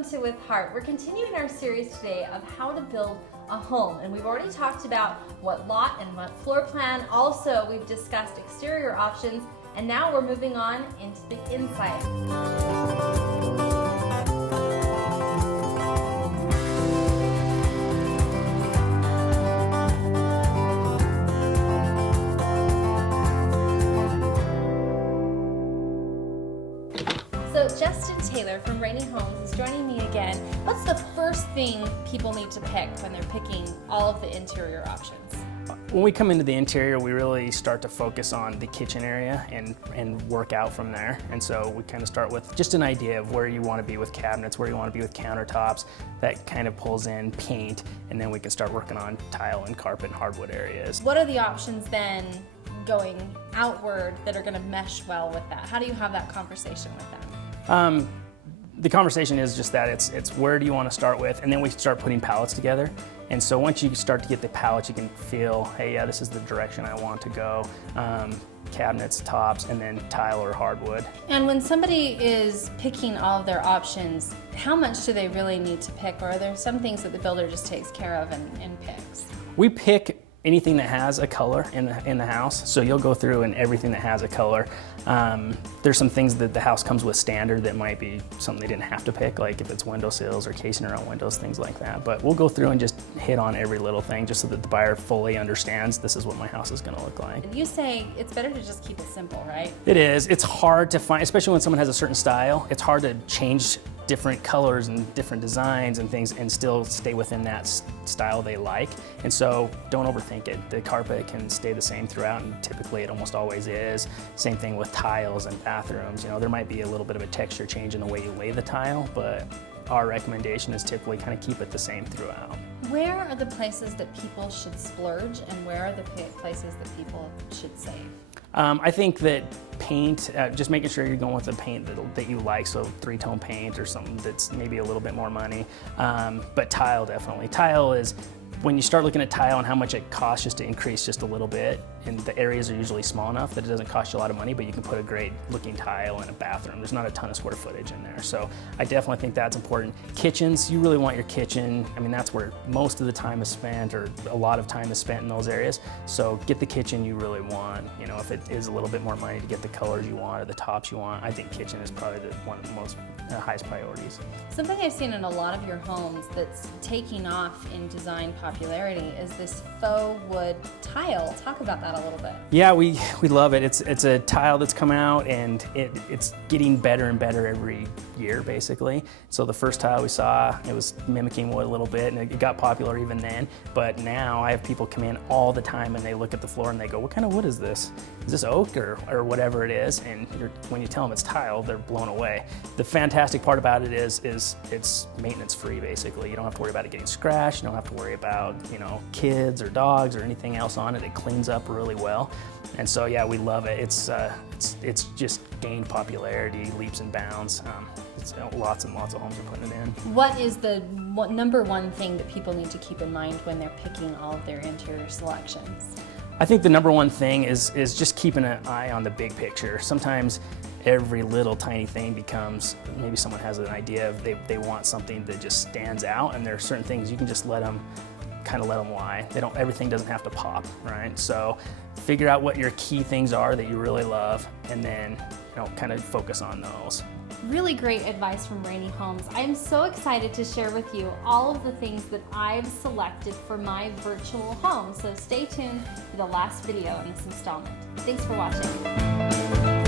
welcome to With Heart. We're continuing our series today of how to build a home, and we've already talked about what lot and what floor plan. Also, we've discussed exterior options, and now we're moving on into the inside. Justin Taylor from Rainy Homes is joining me again. What's the first thing people need to pick when they're picking all of the interior options? When we come into the interior, we really start to focus on the kitchen area and work out from there. And so we kind of start with just an idea of where you want to be with cabinets, where you want to be with countertops. That kind of pulls in paint, and then we can start working on tile and carpet and hardwood areas. What are the options then going outward that are going to mesh well with that? How do you have that conversation with them? The conversation is just that it's where do you want to start with, and then we start putting palettes together. And so once you start to get the palettes, you can feel, hey, yeah, this is the direction I want to go. Cabinets, tops, and then tile or hardwood. And when somebody is picking all of their options, how much do they really need to pick, or are there some things that the builder just takes care of and picks? We pick anything that has a color in the house. So you'll go through and everything that has a color. There's some things that the house comes with standard that might be something they didn't have to pick, like if it's windowsills or casing around windows, things like that. But we'll go through and just hit on every little thing just so that the buyer fully understands this is what my house is gonna look like. You say it's better to just keep it simple, right? It is. It's hard to find, especially when someone has a certain style, it's hard to change different colors and different designs and things and still stay within that style they like. And so don't overthink it. The carpet can stay the same throughout, and typically it almost always is. Same thing with tiles and bathrooms. You know, there might be a little bit of a texture change in the way you lay the tile, but our recommendation is typically kind of keep it the same throughout. Where are the places that people should splurge, and where are the places that people should save? I think that paint, just making sure you're going with a paint that you like, so three-tone paint or something that's maybe a little bit more money. But tile, definitely. Tile is, when you start looking at tile and how much it costs just to increase just a little bit, and the areas are usually small enough that it doesn't cost you a lot of money, but you can put a great looking tile in a bathroom. There's not a ton of square footage in there. So I definitely think that's important. Kitchens, you really want your kitchen, I mean, that's where most of the time is spent, or a lot of time is spent in those areas. So get the kitchen you really want. You know, if it is a little bit more money to get the colors you want or the tops you want, I think kitchen is probably one of the most highest priorities. Something I've seen in a lot of your homes that's taking off in design popularity is this faux wood tile. Talk about that a little bit. Yeah, we love it. It's a tile that's come out, and it's getting better and better every year, basically. So the first tile we saw, it was mimicking wood a little bit, and it got popular even then. But now I have people come in all the time, and they look at the floor and they go, what kind of wood is this? Is this oak or whatever it is? And when you tell them it's tile, they're blown away. The fantastic part about it is it's maintenance free, basically. You don't have to worry about it getting scratched. You don't have to worry about, you know, kids or dogs or anything else on it. It cleans up really well. And so yeah, we love it. It's just gained popularity, leaps and bounds. It's lots and lots of homes are putting it in. What is the number one thing that people need to keep in mind when they're picking all of their interior selections? I think the number one thing is just keeping an eye on the big picture. Sometimes every little tiny thing becomes, maybe someone has an idea of they want something that just stands out, and there are certain things you can just let them lie. Everything doesn't have to pop, right? So figure out what your key things are that you really love, and then, you know, kind of focus on those. Really great advice from Rainy Homes. I am so excited to share with you all of the things that I've selected for my virtual home. So stay tuned for the last video in this installment. Thanks for watching.